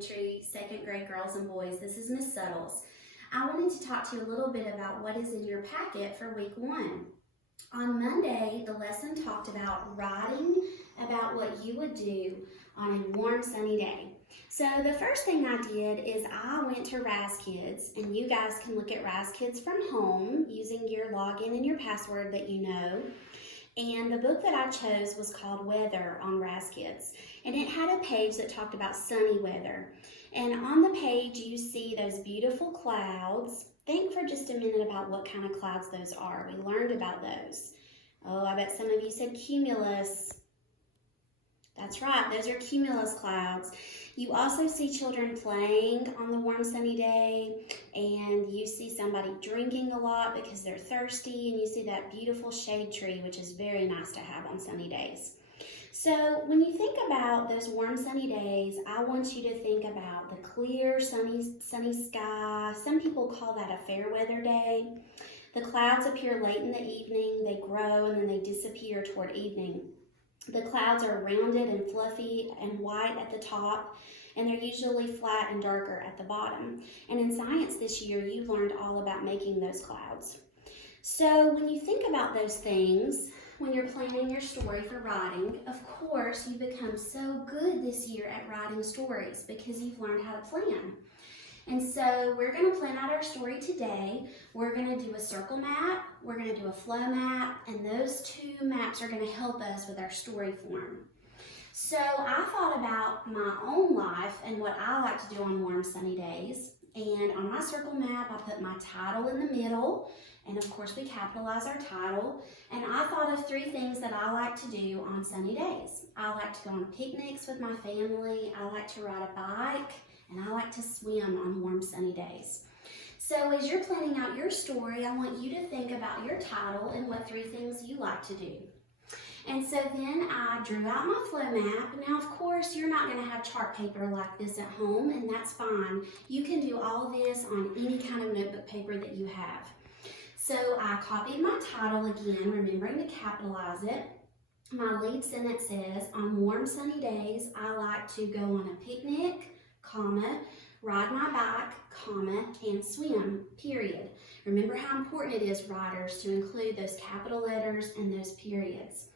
Elementary, second grade girls and boys. This is Miss Suttles. I wanted to talk to you a little bit about what is in your packet for week 1. On Monday, the lesson talked about writing about what you would do on a warm, sunny day. So the first thing I did is I went to Rise Kids, and you guys can look at Rise Kids from home using your login and your password that you know. And the book that I chose was called Weather on Rise Kids. And it had a page that talked about sunny weather. And on the page you see those beautiful clouds. Think for just a minute about what kind of clouds those are. We learned about those. Oh, I bet some of you said cumulus. That's right, those are cumulus clouds. You also see children playing on the warm sunny day, and you see somebody drinking a lot because they're thirsty, and you see that beautiful shade tree, which is very nice to have on sunny days. So when you think about those warm sunny days, I want you to think about the clear sunny sky. Some people call that a fair weather day. The clouds appear late in the evening, they grow, and then they disappear toward evening. The clouds are rounded and fluffy and white at the top, and they're usually flat and darker at the bottom. And in science this year, you learned all about making those clouds. So when you think about those things, when you're planning your story for writing, of course, you become so good this year at writing stories because you've learned how to plan. And so we're going to plan out our story today. We're going to do a circle map, we're going to do a flow map, and those two maps are going to help us with our story form. So I thought about my own life and what I like to do on warm sunny days. And on my circle map, I put my title in the middle, and of course we capitalize our title. And I thought of 3 things that I like to do on sunny days. I like to go on picnics with my family, I like to ride a bike, and I like to swim on warm sunny days. So as you're planning out your story, I want you to think about your title and what 3 things you like to do. And so then I drew out my flow map. Now, of course, you're not going to have chart paper like this at home, and that's fine. You can do all of this on any kind of notebook paper that you have. So I copied my title again, remembering to capitalize it. My lead sentence says, on warm sunny days, I like to go on a picnic, comma, ride my bike, comma, and swim, period. Remember how important it is, writers, to include those capital letters and those periods.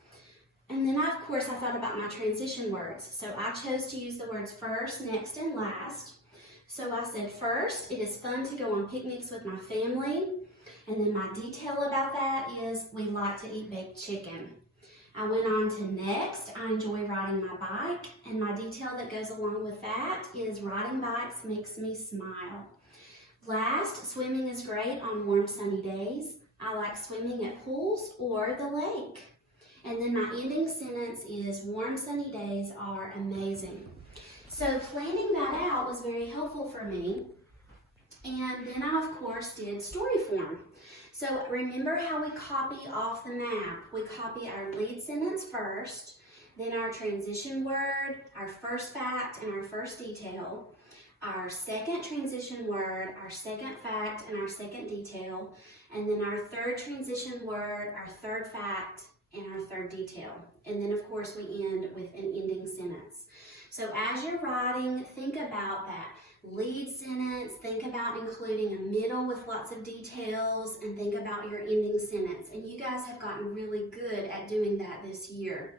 And then, of course, I thought about my transition words. So I chose to use the words first, next, and last. So I said, first, it is fun to go on picnics with my family. And then my detail about that is we like to eat baked chicken. I went on to next, I enjoy riding my bike, and my detail that goes along with that is riding bikes makes me smile. Last, swimming is great on warm sunny days. I like swimming at pools or the lake. And then my ending sentence is warm sunny days are amazing. So planning that out was very helpful for me. And then I, of course, did story form. So remember how we copy off the map. We copy our lead sentence first, then our transition word, our first fact, and our first detail, our second transition word, our second fact, and our second detail, and then our third transition word, our third fact, and our third detail. And then, of course, we end with an ending sentence. So as you're writing, think about that lead sentence, think about including a middle with lots of details, and think about your ending sentence. And you guys have gotten really good at doing that this year.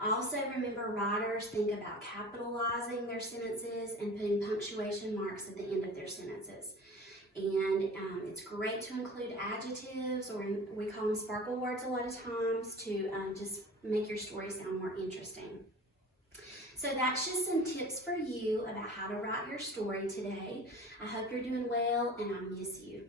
Also, remember, writers think about capitalizing their sentences and putting punctuation marks at the end of their sentences. And it's great to include adjectives, or we call them sparkle words a lot of times, to just make your story sound more interesting. So that's just some tips for you about how to write your story today. I hope you're doing well, and I miss you.